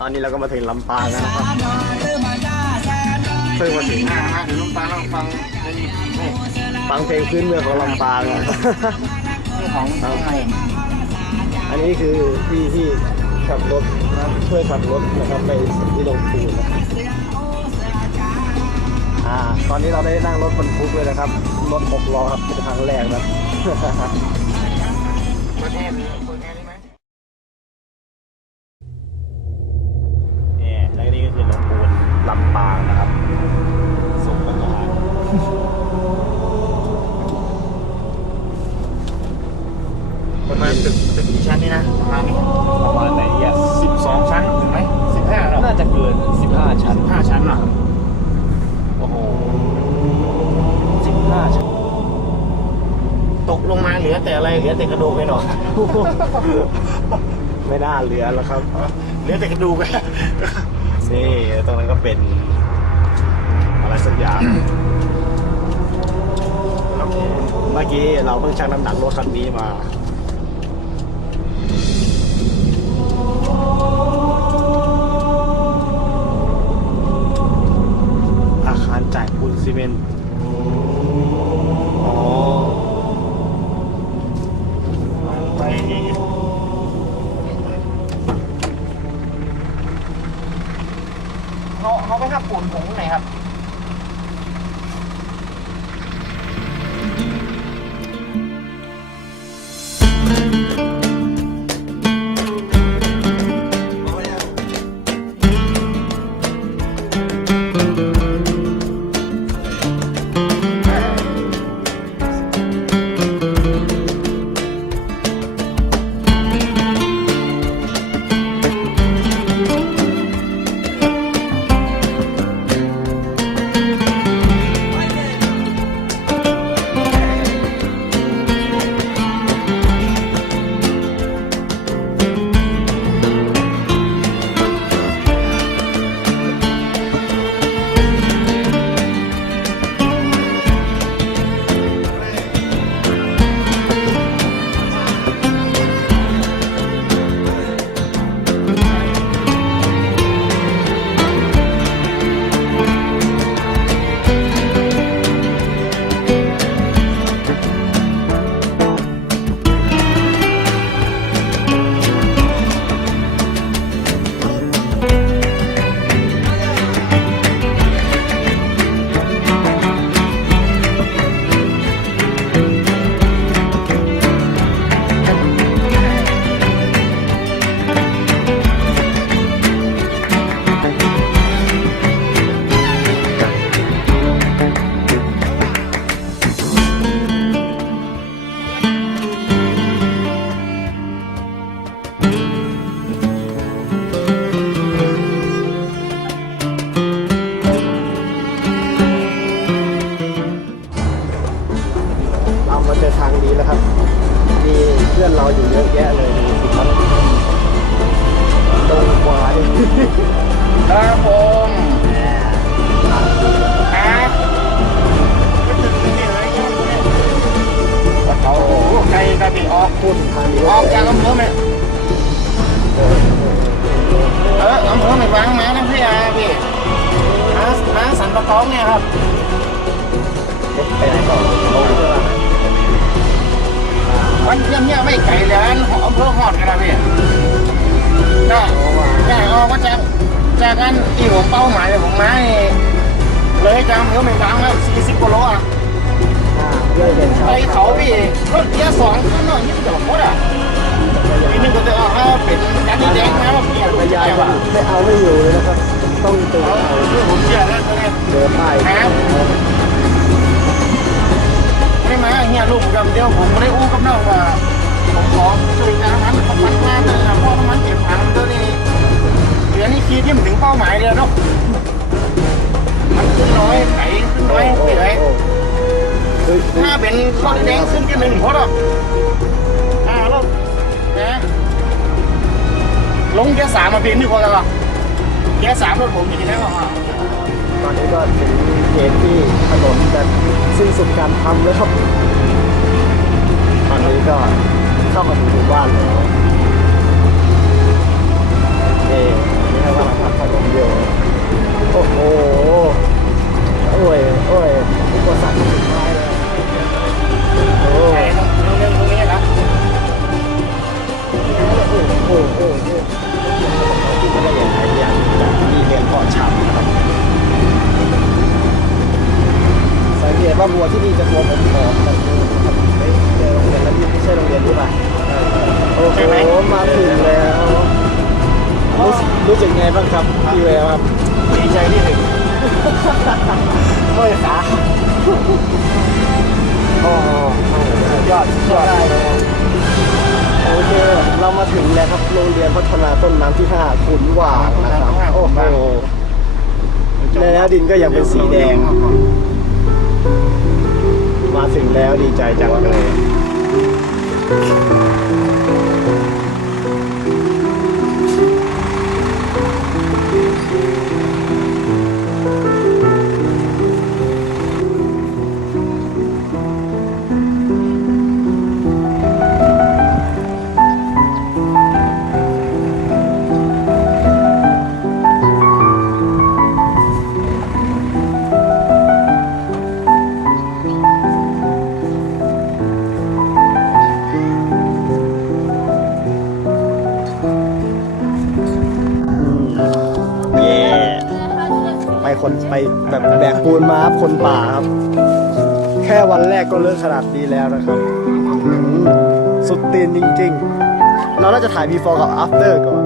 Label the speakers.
Speaker 1: ตอนนี้เราก็มาถึงลำปางแล้วนะครับซึ่งมาถึง
Speaker 2: อ่าฮะเดี๋ยวลุงตาฟัง
Speaker 1: ฟังเพลงพื้นเมืองของลำปางอะ
Speaker 2: ของข้างใน
Speaker 1: อันนี้คือพี่ที่ขับรถนะช่วยขับรถนะครับไปที่ลงปูนนะอ่าตอนนี้เราได้นั่งรถบรรทุกเลยนะครับรถหกล้อครับเป็นครั้งแรกนะ
Speaker 2: ประเทศ
Speaker 1: เหลือ
Speaker 2: แต่อะไรเหลือแต่กระดูกไปหน่อย
Speaker 1: ไม่น่าเหลือแล้วครับ
Speaker 2: เหลือแต่กระดูกไป
Speaker 1: นี่ตรงนั้นก็เป็น อะไรสักอย่างเมื่อกี้เราเพิ่งชั่งน้ำหนักรถคันนี้มา เขา
Speaker 2: เขาไปทับปูนผงไหนครับ
Speaker 1: องเนี่ยครับ
Speaker 2: ไป
Speaker 1: ไหนก่อนลงเรือ
Speaker 2: วันเที่ยงเนี่ยไม่ไกลเลยอันอำเภอหอดกันนะพี่ได้ได้ออกมาจากจากอันที่ผมเป้าหมายเลยผมมานี่เลยจากอำเภอไม่วางแล้ว40กิโลอะไปเขาพี่รถเกียร์สองข้างนอกนี่มันจะหมดอะทีนึงก็จะเอาห้เป็นการดีแดงนะว่าเกียร์
Speaker 1: ระยาย
Speaker 2: ว่ะ
Speaker 1: ไม่เอาไม่อยู่เลยนะครับ ต้องตัว
Speaker 2: เอา
Speaker 1: เอา
Speaker 2: เรื่องผมเกียแล้วตัวนี้
Speaker 1: เดินป้าย
Speaker 2: ครับไม่มาเฮียลูกกับเดียวผมไม่ได้อู้กับน้องว่าผมขอช่วยงานมันของมันมากเลยนะเพราะมันเก็บถังตัวนี้เดี๋ยวนี้คีดที่มันถึงเป้าหมายเลยเนาะมันขึ้นน้อยไก่ขึ้นน้อยเลย
Speaker 1: เฮ้ย
Speaker 2: ถ้าเป็นรถแดงขึ้นกันหนึ่งพอหรอกอ่ารถนะลงแค่สามมาเป็นดีกว่ากันหรอ แค่สามรถผมมีแล้วอะ
Speaker 1: ตอนนี้ก็ถึงเขตที่ถนนจะสิ้นสุดการทำแล้วครับ ตอนนี้ก็เข้ามาถึงหมู่บ้านแล้ว ว่า
Speaker 2: บั
Speaker 1: วที่นี่จะตัวผมผอมกันดูนะครับไม่เจอโรงเรียนแล้วนี่ไม่ใช่โรงเรียนที่ไหนโอ้โหมาถึงแล้วรู้สึกรู้สึกไงบ้างครับพี่แววครับ
Speaker 2: ดีใจที่ถึง
Speaker 1: โอ้ยขาโอ้โหสุดยอดสุดยอดได้เลยโอเคเรามาถึงแล้วครับโรงเรียนพัฒนาต้นน้ำที่5ขุนหว่างนะครับโอ้โหในหน้าดินก็ยังเป็นสีแดง มาถึงแล้วดีใจจังเลย คนไปแบบแบกปูนมาครับคนป่าครับ แค่วันแรกก็เลิกขนาดนี้แล้วนะครับ สุดตีนจริง ๆ เราน่าจะถ่ายบีฟอร์กับอัฟเตอร์ก่อน